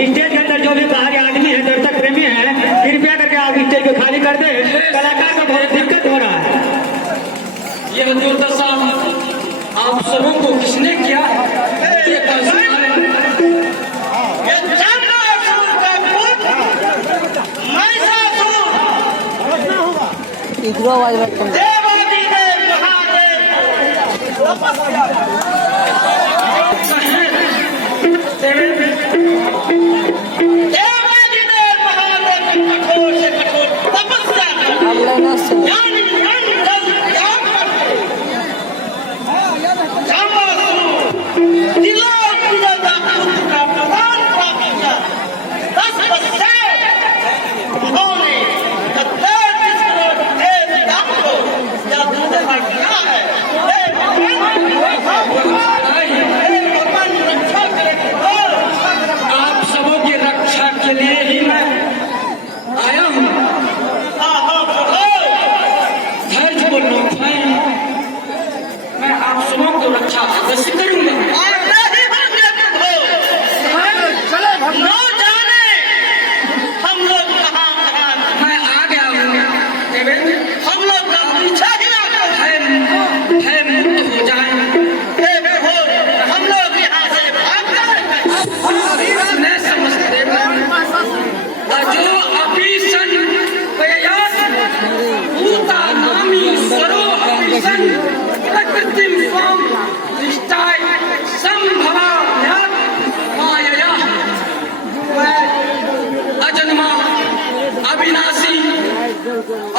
Stage के अंदर जो भी बाहरी आदमी है, दर्शक प्रेमी है, कृपया करके आप स्टेज को खाली कर दे। कलाकार को बहुत दिक्कत हो रहा है। यह दुर्दशा आप सबों को किसने किया?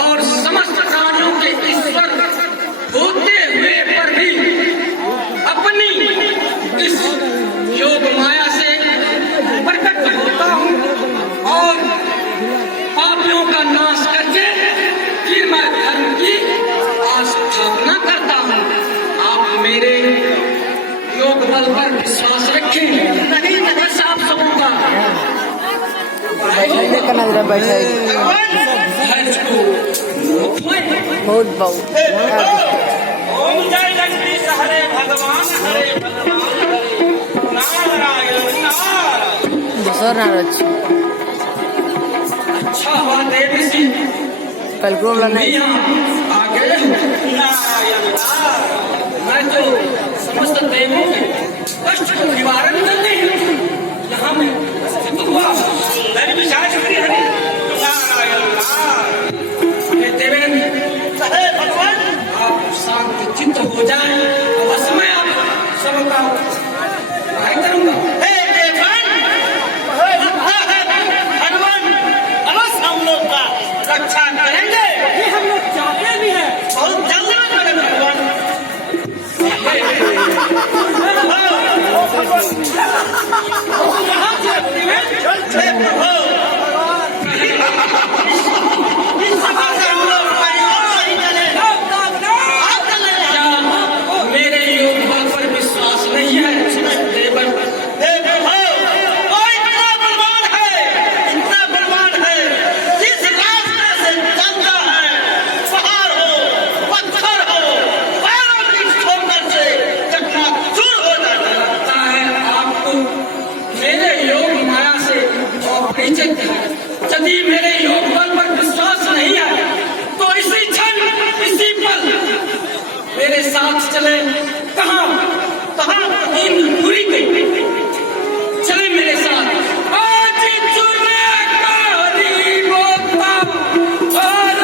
और समस्त प्राणियों के ईश्वर होते हुए पर भी अपनी इस योग माया से प्रकट होता हूँ और पापियों का नाश करके फिर मैं धर्म की स्थापना करता हूँ। आप मेरे योग बल पर विश्वास रखें। नहीं बस आप सबों का बहुत बहुत ओम जय जगदीश हरे भगवान नारायण नारायण। अच्छा हुआ देवी सिंह कल प्रॉब्लम नहीं आ गए। नारायण मैं तो समस्त देवों के कष्ट को निवारण करने यहाँ में स्थित हुआ। आप शांत चित्त हो जाए बस मैं आप सबका सहाय करूंगा। भगवान अवश्य हम लोग का रक्षा करेंगे। ये हम लोग चाहते भी हैं। बहुत जल्दी करेंगे भगवान। यदि मेरे योग बल पर विश्वास नहीं है तो इसी क्षण इसी पल मेरे साथ चले। कहाँ कहाँ इन पूरी गई चले मेरे साथ। आज चुने कारी बोता और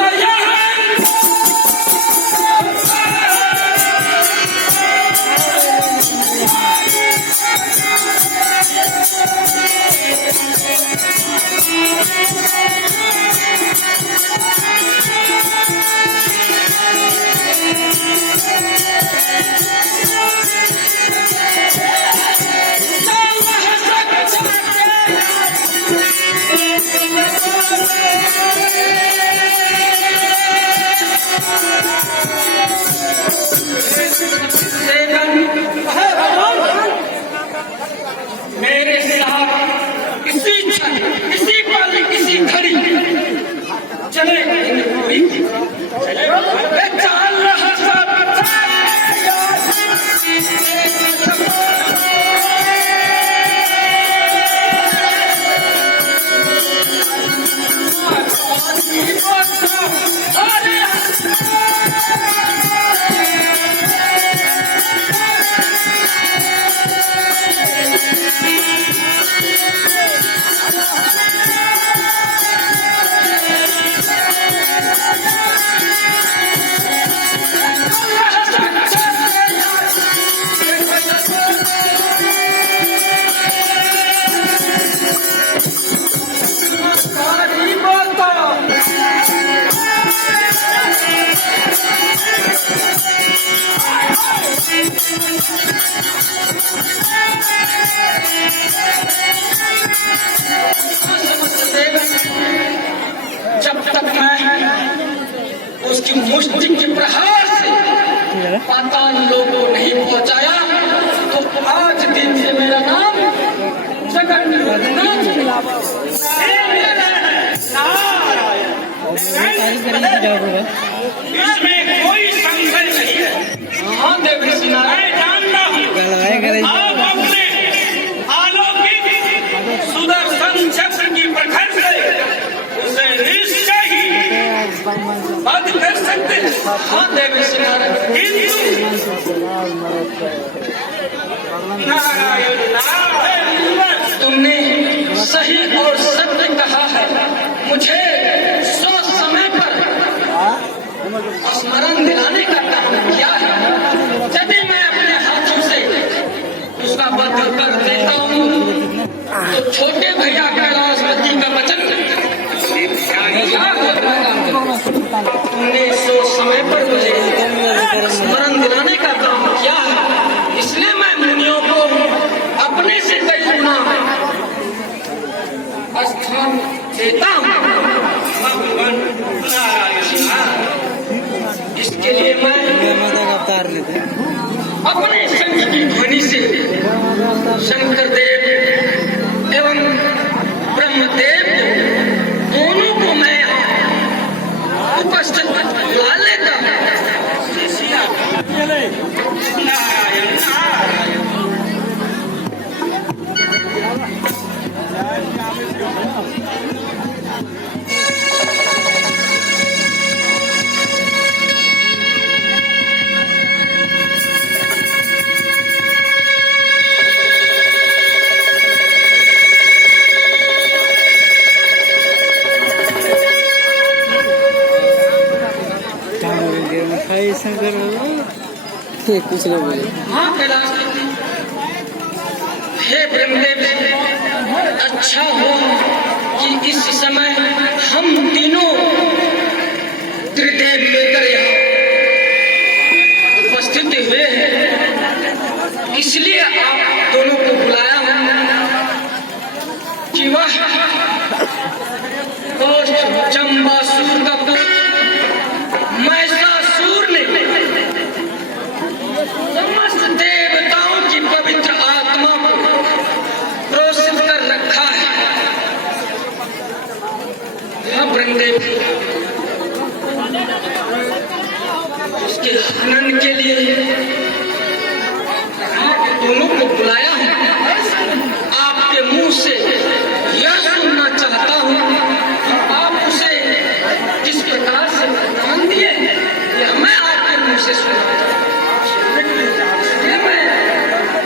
हाँ देवी सिनारा, नारायण नारायण। तुमने सही और सत्य कहा है। मुझे सोच समय पर स्मरण दिलाने का काम किया है। यदि मैं अपने हाथों से उसका वध कर देता हूँ तो छोटे भैया कैलाशपति का वचन क्या होगा? तुमने सोच समय पर मुझे स्मरण दिलाने का काम किया है, इसलिए मैं मुनियों को अपने से कई गुना स्थान देता हूँ। इसके लिए मैं अपने शंख की ध्वनि से शंकर देव एवं ब्रह्मदेव दोनों को मैं उपस्थित ला लेता हूँ। नारायण नारायण। कुछ नहीं बोले। हाँ कैलाशपति, हे ब्रह्मदेव, अच्छा हो कि इस समय हम तीनों त्रिदेव लेकर यहाँ उपस्थित हुए हैं, इसलिए आप दोनों को बुलाया हूँ कि वह चंबासुर का पुत्र महिषासुर ने समस्त देवताओं की पवित्र आत्मा को क्रोशित कर रखा है। हाँ ब्रह्मदेव, उसके हनन के लिए आप दोनों को बुलाया है। आपके मुंह से यह सुनना चाहता हूँ, आप उसे किस प्रकार से वरदान दिए, यह मैं आपके मुंह से सुना।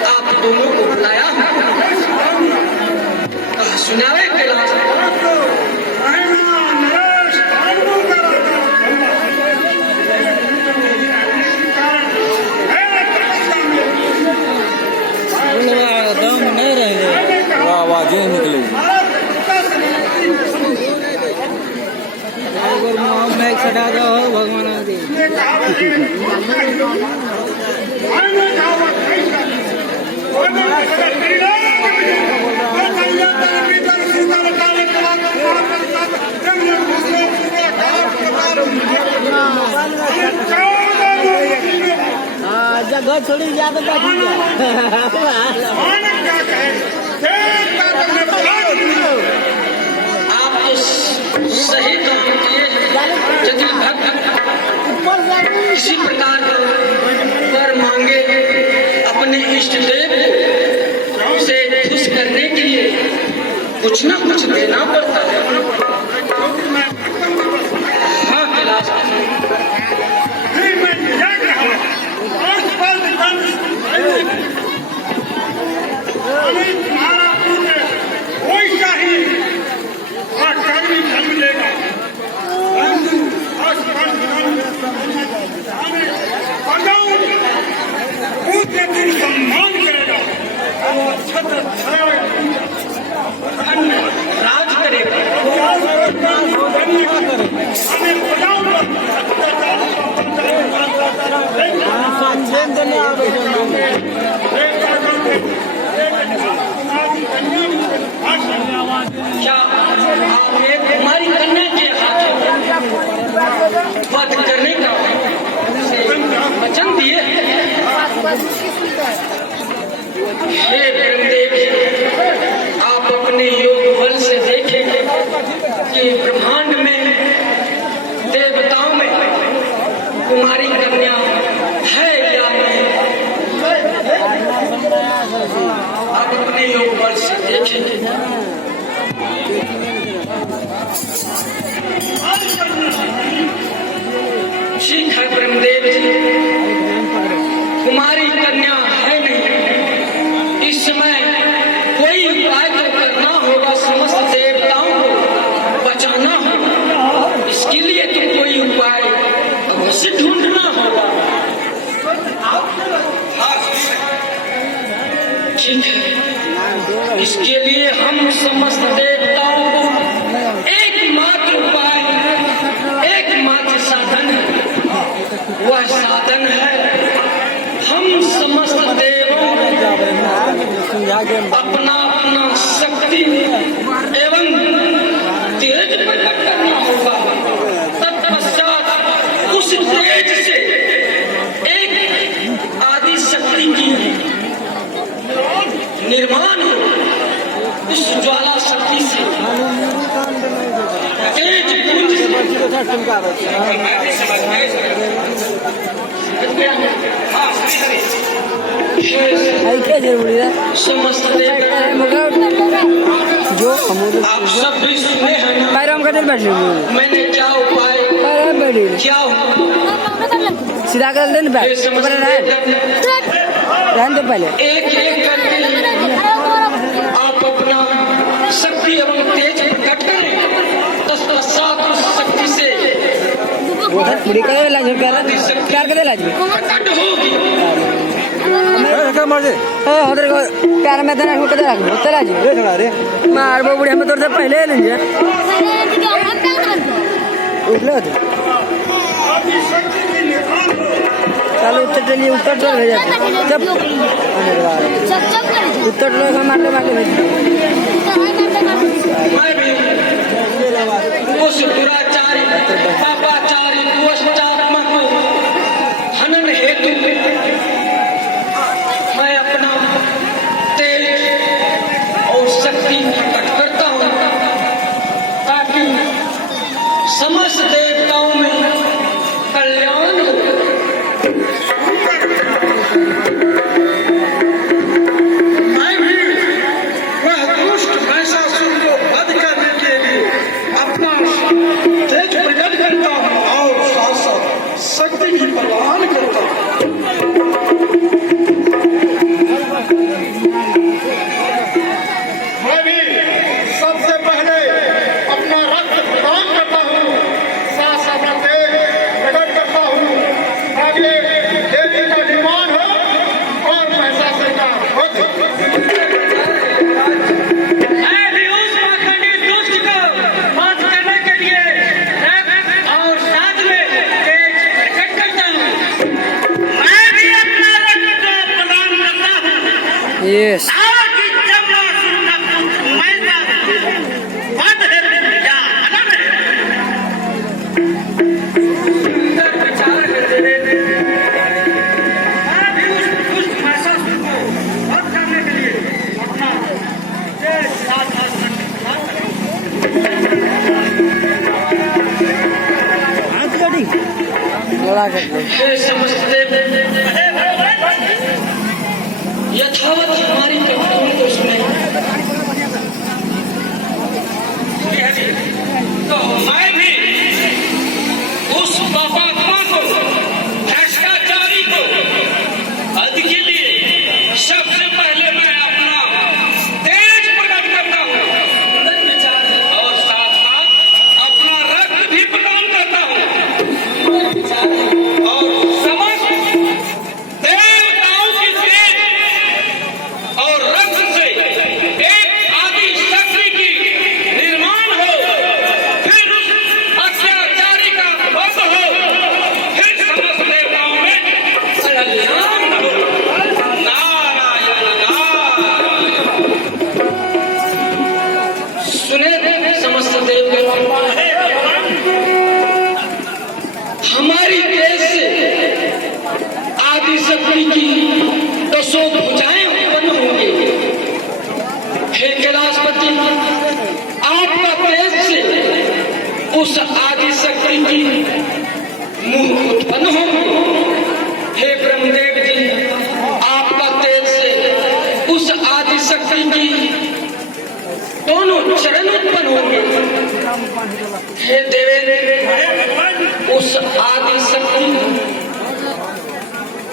आप दोनों को बुलाया हूँ, सुनावे कैलाश। दम नहीं रहेंगे, आवाजें निकलेगी। मैं सटा दो भगवान आदि। घर छोड़ी ज्यादा आप तो सही काम किए। यदि भक्त इसी प्रकार पर मांगे अपने इष्ट देव उसे खुश करने के लिए कुछ ना कुछ देना पड़ता है। हाँ कैलाश, सम्मान करेगा, राज करेगा। क्या आपने तुम्हारी कन्या के हाथों वध करने का वचन दिए? हे ब्रह्मदेव, आप अपने योग बल से देखेंगे कि ब्रह्मांड में देवताओं में कुमारी कन्या है या नहीं। आप अपने योग बल से देखेंगे। ठीक है। ब्रह्मदेव जी, कुमारी कन्या है नहीं, इस समय कोई उपाय तो करना होगा, समस्त देवताओं को बचाना होगा। इसके लिए तो कोई उपाय अवश्य ढूंढना होगा। ठीक है, इसके लिए हम समस्त देवताओं को एकमात्र उपाय, एकमात्र साधन है, वह साधन है हम समस्त देवों अपना अपना शक्ति एवं तेज प्रकट करना होगा। तत्पश्चात उस तेज से एक आदि शक्ति की निर्माण हो, उस ज्वाला शक्ति से तेज पुंज क्या जरूरी है समस्त जो आप सब भी सुने हैं ना, पैराम का दिल बैठ मैंने क्या उपाय क्या सीधा कर दे ना ये समस्त रहने दो पहले एक एक करके आप अपना शक्ति एवं तेज प्रकट करें। तत्पश्चात उस शक्ति से उधर पूरी करे लाज प्यार करे लाज में प्रकट होगी। उधर प्यार में देना कदे रख होते लाज रे थोड़ा रे मार बो बुढ़िया में तोर से पहले ले लिया उठ लो चलो उत्तर चलिए उत्तर तो भेज जब उत्तर लोग हमारे मांगे भेज मैं भी उस दुराचारी पापाचारी दुष्टात्मक हनन हेतु मैं अपना तेज और शक्ति प्रकट करता हूँ, ताकि समस्त देवताओं में कल्याण हो। मैं भी वह दुष्ट महिषासुर को वध करने के लिए अपना तेज प्रकट करता हूँ और साथ साथ शक्ति भी प्रदान करता हूँ। मैं भी सबसे पहले अपना रक्त प्रदान करता हूँ, साथ साथ तेज प्रकट करता हूँ, ताकि देवी का निर्माण हो और महिषासुर का वध हो। मैं भी उस पाखंडी दुष्ट को वध करने के लिए रक्त और साथ में तेज प्रकट करता हूँ। मैं भी अपना रक्त को प्रदान करता हूँ, यस ताकि जमनासुर का पुत्र महिषासुर वध या हनन सुंदर विचार करते रहते हैं। मैं भी उस दुष्ट महिषासुर को वध करने के लिए अपना तेज साथ साथ शक्ति प्रदान करता हूँ। लड़ा कर हे समस्त यथावत हमारी कथाओं को सुने, तो मैं भी उस पापात्मा को, भ्रष्टाचारी को वध के लिए सबसे पहले मैं अपना तेज प्रकट करता हूँ और साथ साथ अपना रक्त भी प्रदान करता हूँ और समस्त देवताओं की तेज और रक्त से एक आदि शक्ति की निर्माण हो, फिर उस अत्याचारी का वध हो, फिर समस्त देवताओं में कल्याण हो। नारायण नारायण। सुने समस्त देवगण, हमारी देश से आदि शक्ति की दसों भुजाएं उत्पन्न होंगी। हे कैलाशपति, आपका तेज से उस आदि शक्ति की मुंह उत्पन्न होंगे। हे ब्रह्मदेव जी, आपका तेज से उस आदि शक्ति की दोनों चरण उत्पन्न होंगे। हे देवेंद्र, उस आदि शक्ति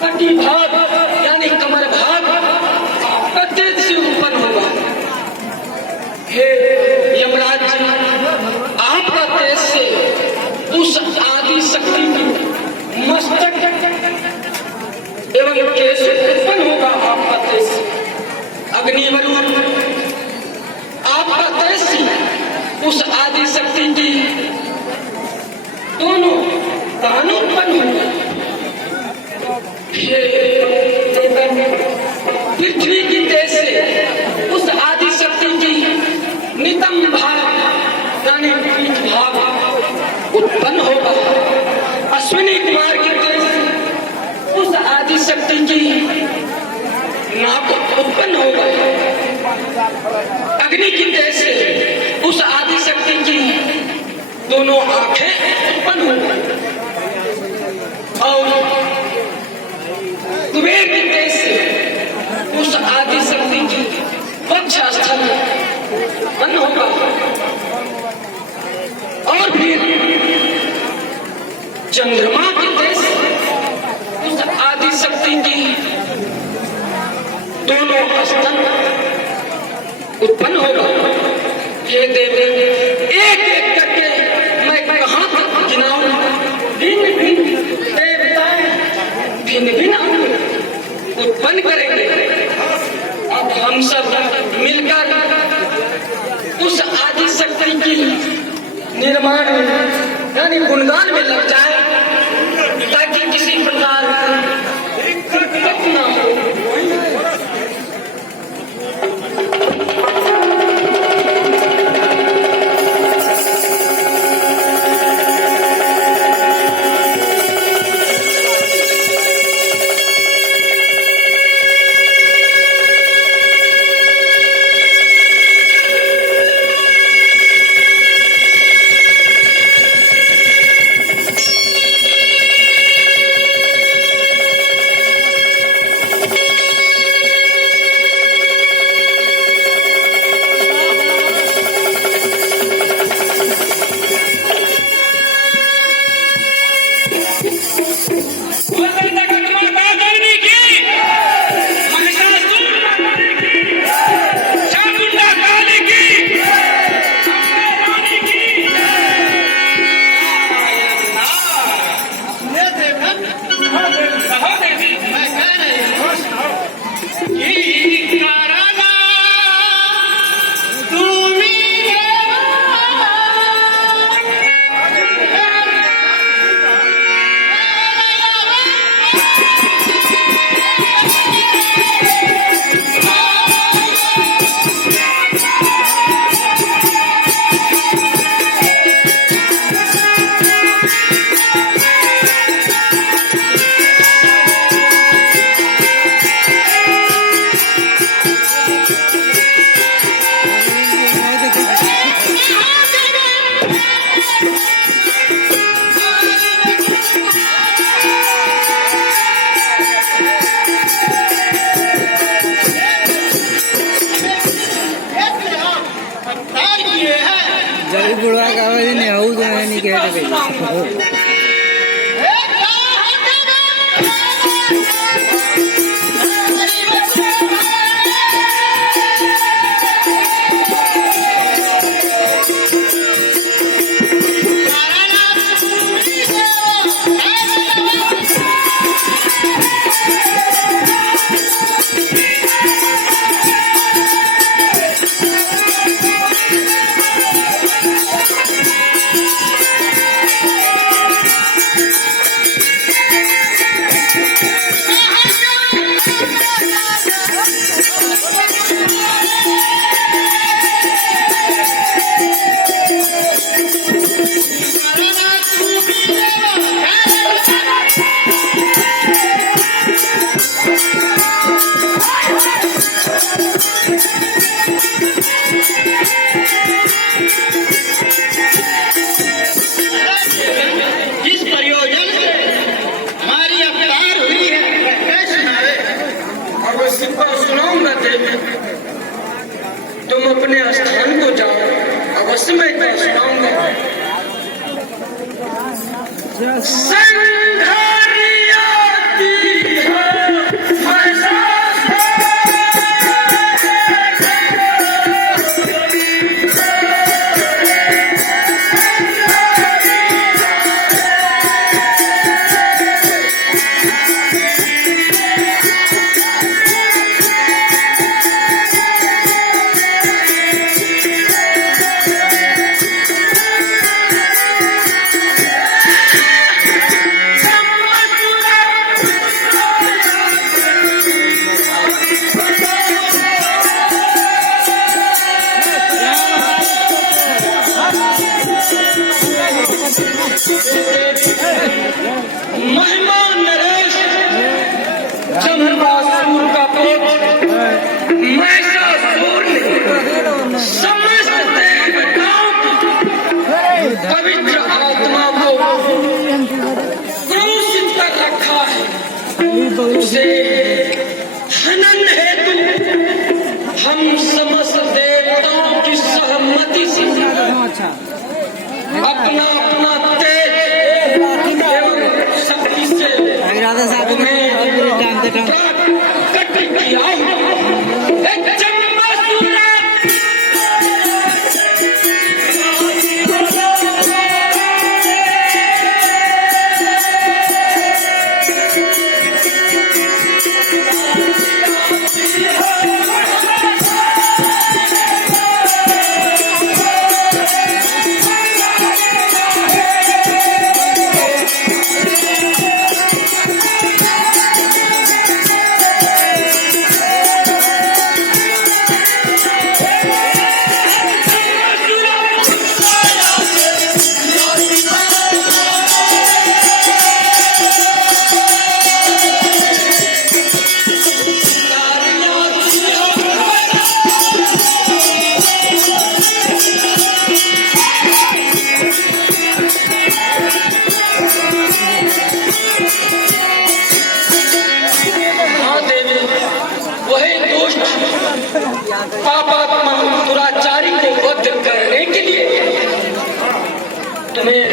कटी भाग यानी कमर भाग आपका तेज से उत्पन्न होगा। हे यमराज जी, आपका तेज से उस आदि शक्ति की मस्तक एवं केश उत्पन्न होगा। आपका तेज अग्निवरुण, आपका तेज से उस आदि शक्ति की दोनों दान उत्पन्न होंगे। पृथ्वी की तेज से उस आदि शक्ति की नितम भाग यानी पीठ भाग उत्पन्न होगा। अश्विनी कुमार की तेज से उस आदि शक्ति की नाक उत्पन्न होगा। अग्नि की तेज से उस आदि शक्ति की दोनों आंखें उत्पन्न होंगी। और कुबेर की तेज से उस आदि शक्ति की वक्षस्थल उत्पन्न होगा। और फिर चंद्रमा की तेज से उस आदि शक्ति की दोनों स्तन उत्पन्न होगा। हे देव, एक एक करके मैं कहां तक गिनाऊं? भिन्न भिन्न देवताएं भिन्न भिन्न उत्पन्न करेंगे। अब हम सब मिलकर उस आदि शक्ति की निर्माण यानी गुणगान में लग जाए, ताकि किसी प्रकार की दिक्कत न हो। जब बुढ़वा का आवाज नहीं आऊ तो नहीं कह जिस प्रयोजन से हमारी अवतार हुई है वह कैसे सुनावे? अवश्य पर सुनाऊंगा देवी, तुम अपने स्थान को जाओ, अवश्य मैं तो सुनाऊंगा। संघारिया की महिमा नरेश चंद्रमासूर का पुत्र महिषासुर ने समस्त देवताओं की पवित्र आत्मा को क्रूसित कर रखा है। उसे हनन हेतु हम समस्त देवताओं की सहमति से अपना अपना तेज एवं शक्ति से प्रकट किया हूं। चंद्रमासूर पापात्मा दुराचारी को वध करने के लिए तुम्हें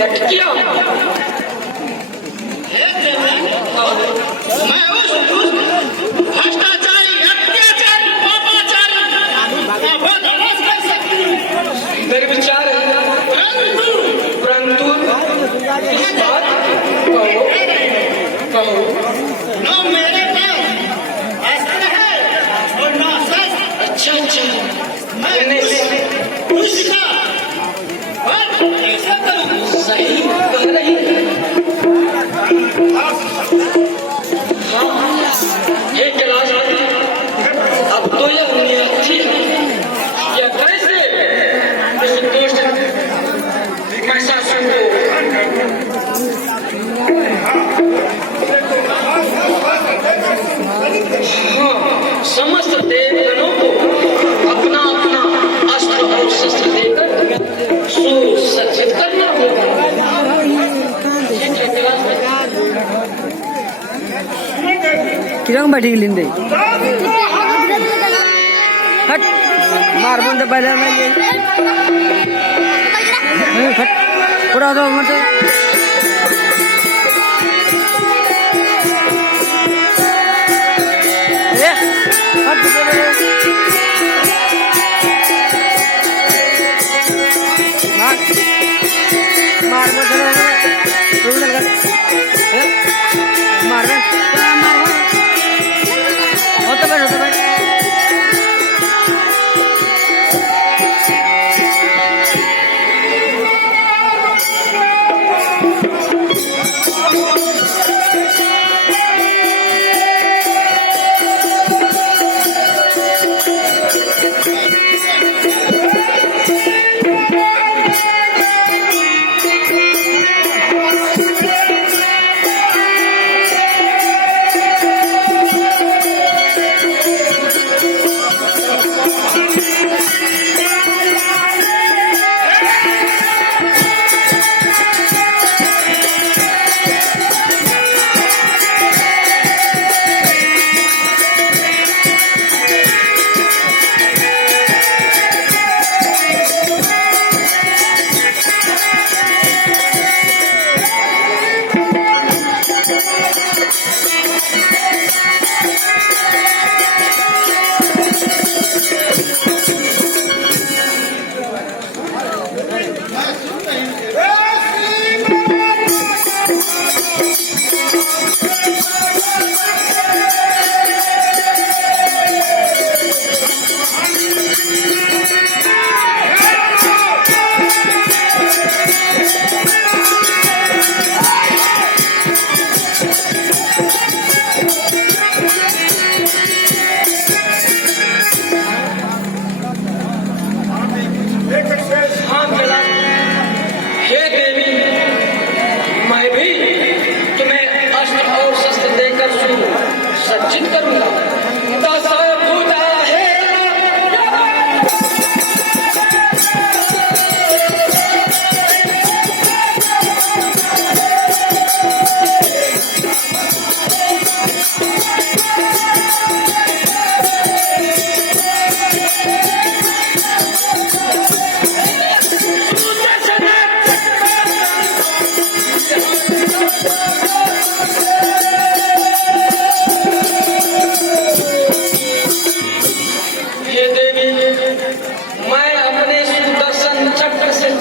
कट किया। मैं उस दुष्ट भ्रष्टाचारी अत्याचारी पापाचारी का वध अवश्य कर सकती हूँ। निर्विचार परंतु इस बात कहो न मेरे पास अस्त्र है और न शस्त्र। अच्छा मैं उसका वध कैसे करूँ? सही कह रही है। हाँ ये कैलाश अब तो यह निरर्थी है। यह कैसे इस दुष्ट महिषासुर को समस्त देवगणों को अपना अपना अस्त्र और शस्त्र देकर सुसज्जित करना होगा। किरण बैठी लिंदे हट मार बंद पहले मैं ये हट पूरा दो मतलब ये हट मार बंद मार होता बैठ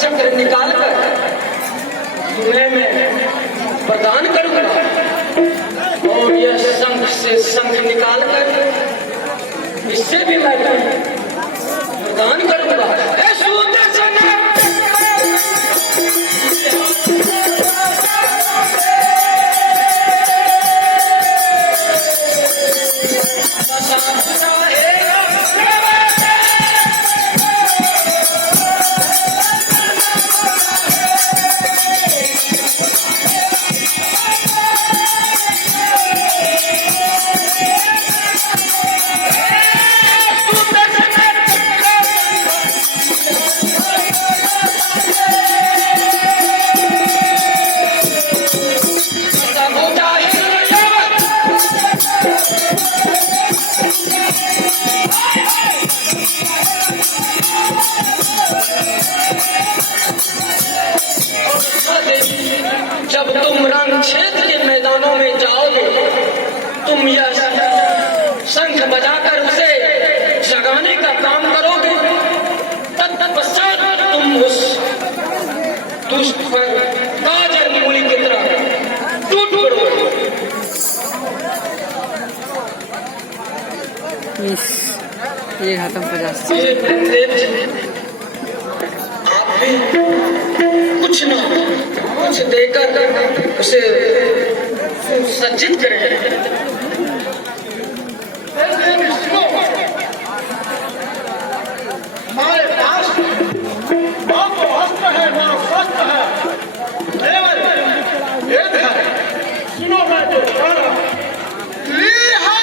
चक्र निकाल कर तुम्हें मैं प्रदान करूंगा और यह शंख से शंख निकाल कर इससे भी मैं प्रदान करूंगा। हे सुदर्शन जब तुम रण क्षेत्र के मैदानों में जाओगे तुम यह शंख बजाकर उसे जगाने का काम करोगे। तत्पश्चात तुम उस दुष्ट पर गाजर मूली की तरह टूट पड़ोगे। ये खत्म 50। आप भी कुछ न कुछ देकर उसे सज्जित करें। हमारे पास ना तो अस्त्र है ना शस्त्र है, केवल एक है। सुनो मैं जो कह रहा हूं। लिहा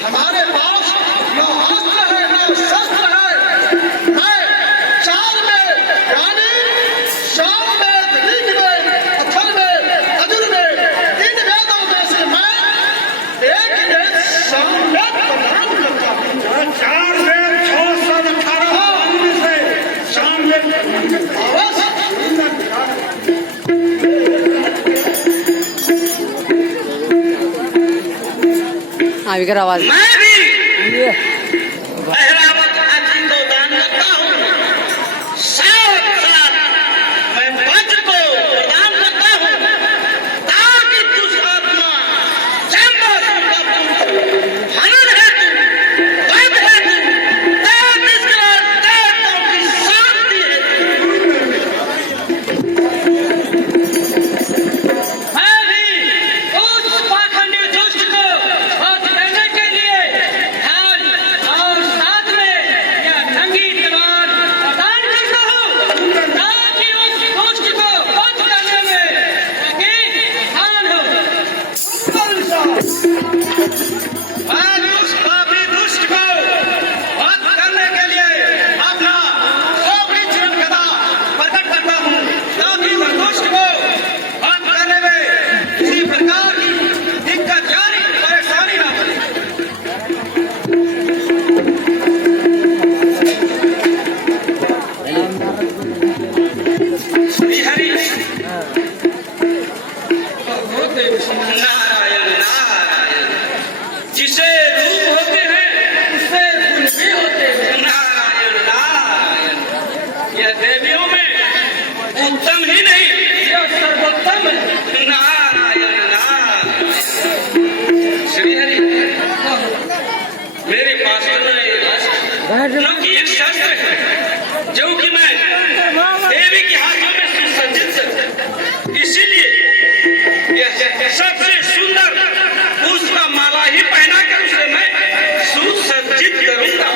हमारे पास ना अस्त्र है ना शस्त्र है। मैं चाल में रानी, शाम में ऋग में, अथर्व में, अजुर में, इन वेदों में से मैं एक वेद सामवेद प्रदान करता हूँ। 4 वेद 618 से सामवेद अवश्य हाँ विकर आवाज मैं भी पहरावत आदि को दान करता हूँ। साथ साथ मैं वज्र को प्रदान करता हूँ ताकि दुष्टात्मा जन्माष्टमी का हनन हेतु वध हेतु देवताओं की शांति मैं भी उस पाखंडी दुष्ट को वध देने के लिए ध्यान नारायण नारायण। जिसे रूप होते हैं उससे गुण भी होते हैं। नारायण नारायण। यह देवियों में उत्तम ही नहीं, यह सर्वोत्तम है। नारायण नारायण। श्रीहरि, मेरे पास न कि एक शस्त्र है जो कि मैं देवी के हाथों में सुसज्जित, इसीलिए यह सबसे सुंदर उसका माला ही पहना कर उसे मैं सुसज्जित करूंगा।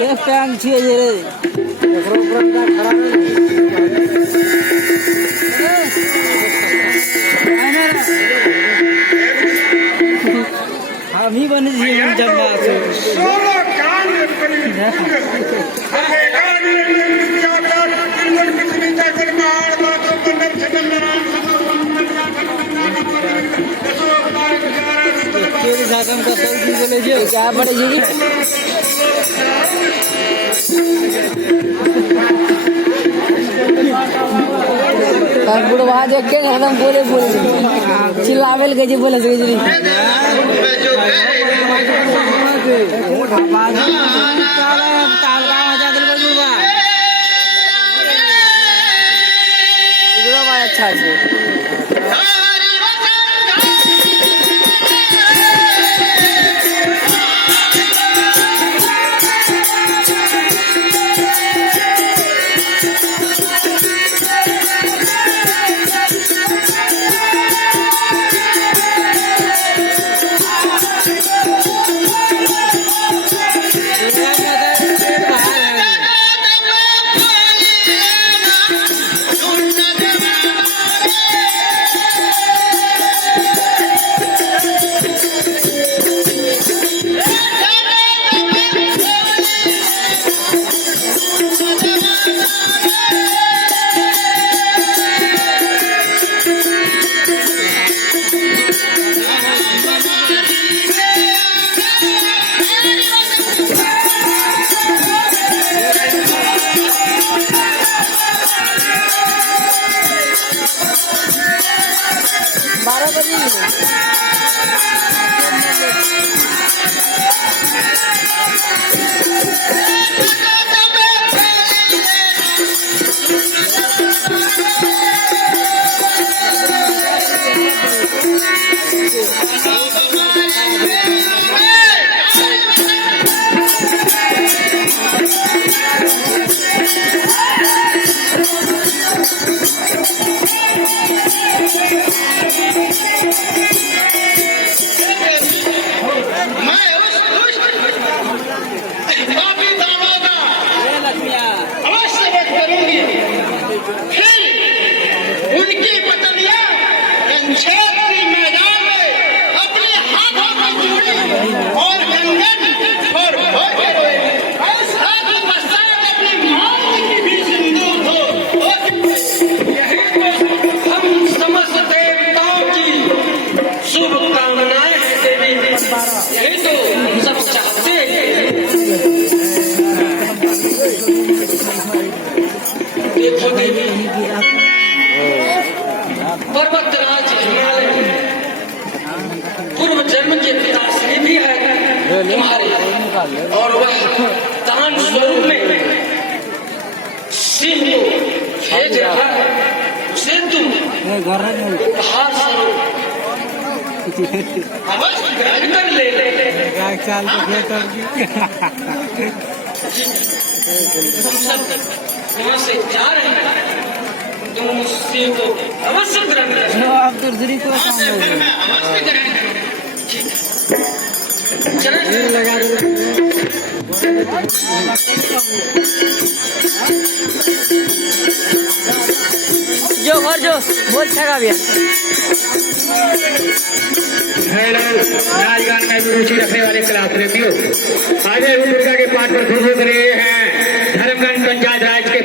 ये पैन छिए जे रे एकरो ऊपर का खड़ा हम ही बने जी जन्मा से सोलह कांड केरी साकम का तो की बोले जे क्या बड़े जी बुढ़वा देख के एकदम बोले चिल्लावे लगे जी बोले जी अच्छा से पर्वतराज हिमालय पूर्व जन्म के पिताश्री भी है तुम्हारे, और वह दान स्वरूप में सिंह को भेज रहा है। उसे तुम उपहार स्वरूप अवश्य ग्रहण कर ले। हम सब यहाँ से जा रहे हैं, तुम उस सिंह को अवश्य ग्रहण करें। आप दूसरी को अवश्य ग्रहण करें। चलो लगा जो घर जो बहुत छगा भैया। हेलो, नाचगान में रुचि रखने वाले कला प्रेमियों, आज दुर्गा के पाठ पर घूम रहे हैं धर्मगंज पंचायत राज के